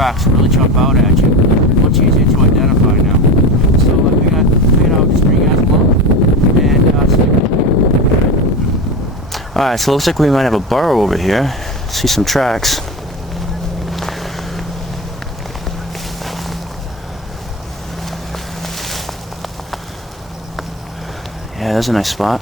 tracks really jump out at you. Much easier to identify now. So we figured I would just bring you guys along and alright, so it looks like we might have a burrow over here. See some tracks. Yeah, that's a nice spot.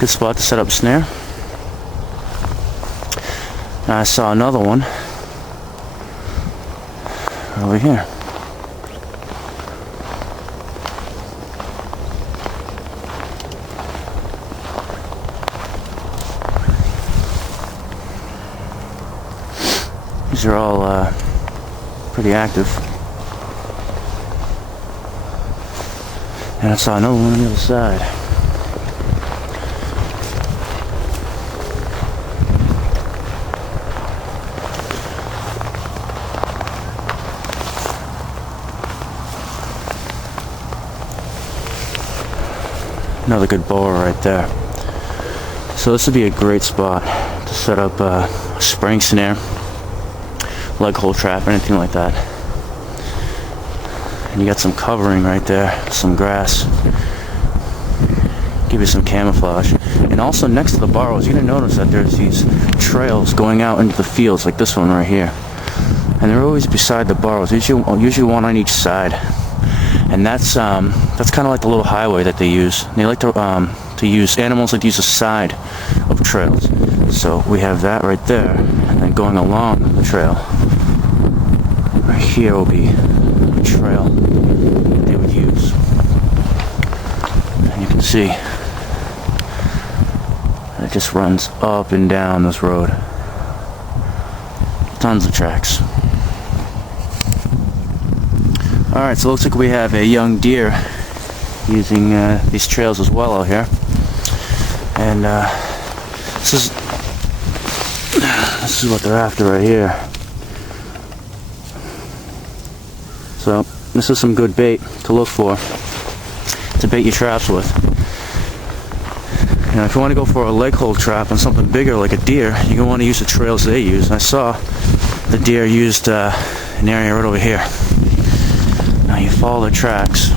Good spot to set up a snare. Now I saw another one over here. These are all pretty active. And I saw another one on the other side. Another good borer right there. So this would be a great spot to set up a spring snare, leg hole trap, anything like that. And you got some covering right there, some grass, give you some camouflage. And also next to the burrows, you're gonna notice that there's these trails going out into the fields, like this one right here. And they're always beside the burrows, usually one on each side. And that's kind of like the little highway that they use. They like to use, animals like to use the side of trails. So we have that right there, and then going along the trail, right here will be the trail that they would use. And you can see it just runs up and down this road. Tons of tracks. Alright, so it looks like we have a young deer using these trails as well out here. And this is what they're after right here. So this is some good bait to look for, to bait your traps with. You know, if you want to go for a leg hole trap on something bigger like a deer, you're going to want to use the trails they use. I saw the deer used an area right over here. Now you follow the tracks.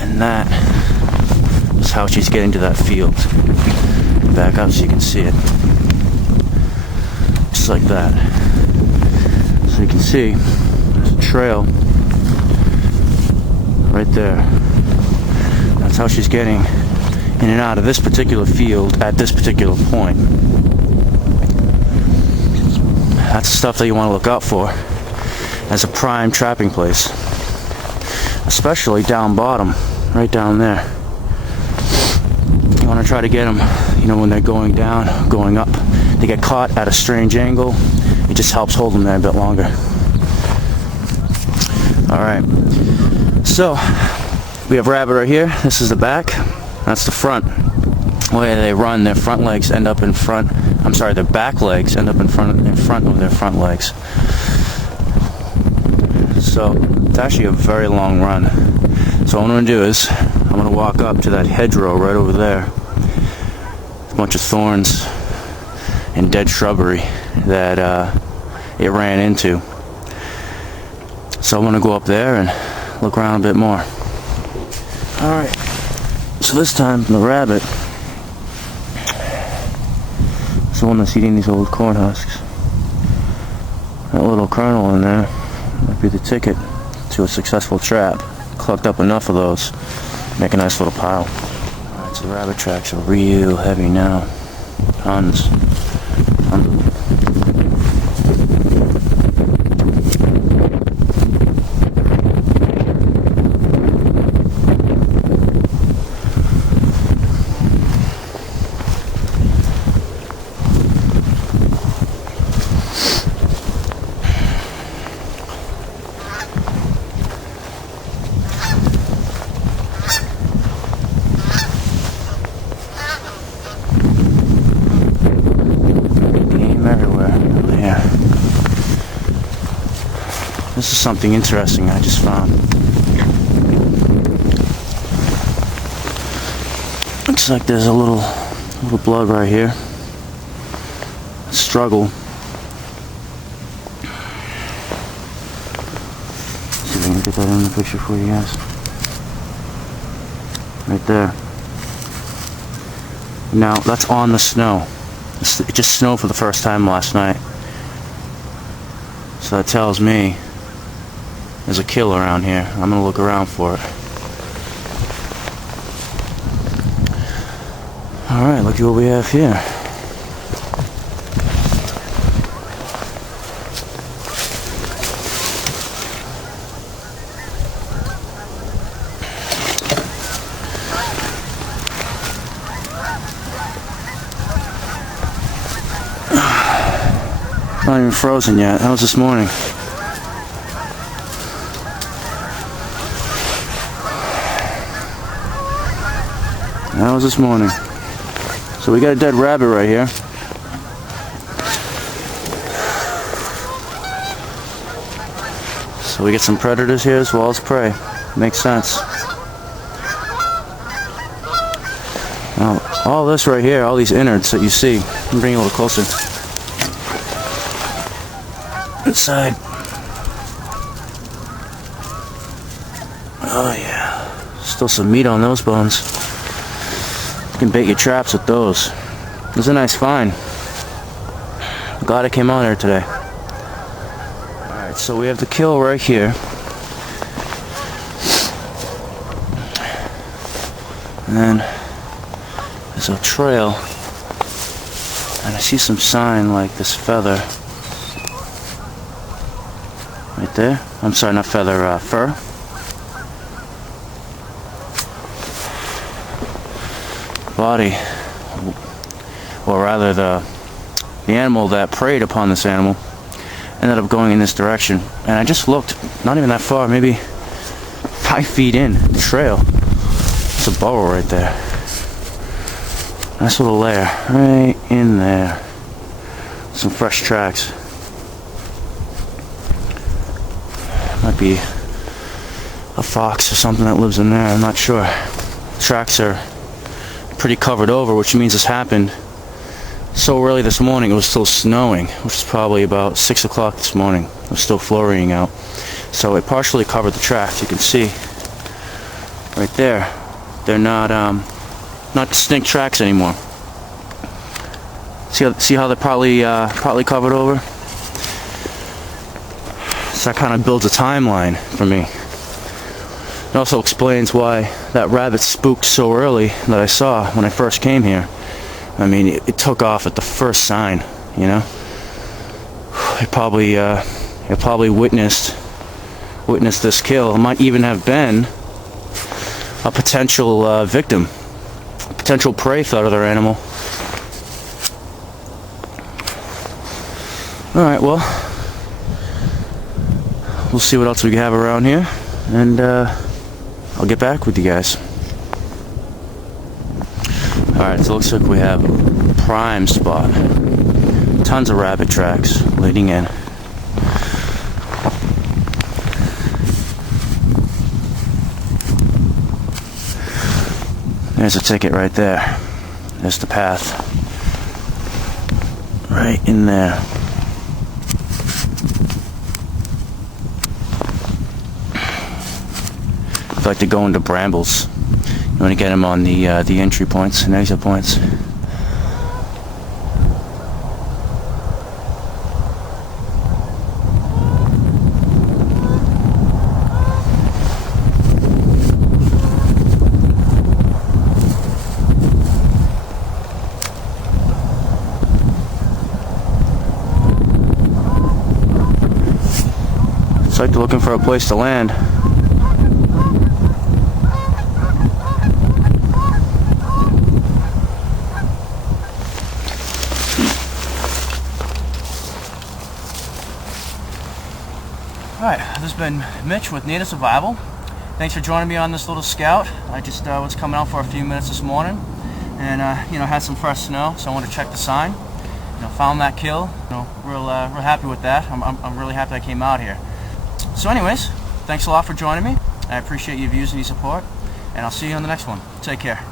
And that is how she's getting to that field. Back up so you can see it. Just like that. So you can see there's a trail right there. That's how she's getting in and out of this particular field at this particular point. That's the stuff that you want to look out for as a prime trapping place, especially down bottom, right down there. You want to try to get them, you know, when they're going down, going up. They get caught at a strange angle. It just helps hold them there a bit longer. Alright, so we have rabbit right here. This is the back. That's the front. The way they run, their front legs end up in front. I'm sorry, their back legs end up in front of their front legs. So it's actually a very long run. So what I'm going to do is I'm going to walk up to that hedgerow right over there. A bunch of thorns and dead shrubbery that it ran into. So I'm going to go up there and look around a bit more. Alright, so this time the rabbit is the one that's eating these old corn husks. That little kernel in there might be the ticket to a successful trap. Collect up enough of those, make a nice little pile. Alright, so the rabbit tracks are real heavy now. Tons. This is something interesting I just found. Looks like there's a little blood right here. Struggle. See if I can get that in the picture for you guys. Right there. Now that's on the snow. It just snowed for the first time last night. So that tells me there's a kill around here. I'm gonna look around for it. Alright, look at what we have here. Not even frozen yet. That was this morning. That was this morning. So we got a dead rabbit right here. So we get some predators here as well as prey. Makes sense. Now, all this right here, all these innards that you see, let me bring you a little closer. Inside. Oh yeah. Still some meat on those bones. You can bait your traps with those. It was a nice find. Glad I came out here today. Alright, so we have the kill right here. And then there's a trail. And I see some sign like this feather. Right there. I'm sorry, not feather, fur. Body, or rather the animal that preyed upon this animal ended up going in this direction. And I just looked, not even that far, maybe 5 feet in the trail. It's a burrow right there. Nice little layer right in there. Some fresh tracks. Might be a fox or something that lives in there, I'm not sure. Tracks are pretty covered over, which means this happened so early this morning. It was still snowing, which is probably about 6 o'clock this morning. It was still flurrying out. So it partially covered the tracks. You can see right there. They're not distinct tracks anymore. See how they're probably covered over? So that kind of builds a timeline for me. It also explains why that rabbit spooked so early that I saw when I first came here. I mean, it took off at the first sign, you know. It probably witnessed this kill. It might even have been a potential victim, potential prey for that other animal. All right, well, we'll see what else we have around here, and I'll get back with you guys. Alright, so it looks like we have a prime spot. Tons of rabbit tracks leading in. There's a ticket right there. There's the path. Right in there. I like to go into brambles. You want to get them on the entry points and exit points. It's like they're looking for a place to land. Alright, this has been Mitch with Native Survival. Thanks for joining me on this little scout. I just was coming out for a few minutes this morning, and had some fresh snow, so I wanted to check the sign. Found that kill. Real happy with that. I'm really happy I came out here. So, anyways, thanks a lot for joining me. I appreciate your views and your support, and I'll see you on the next one. Take care.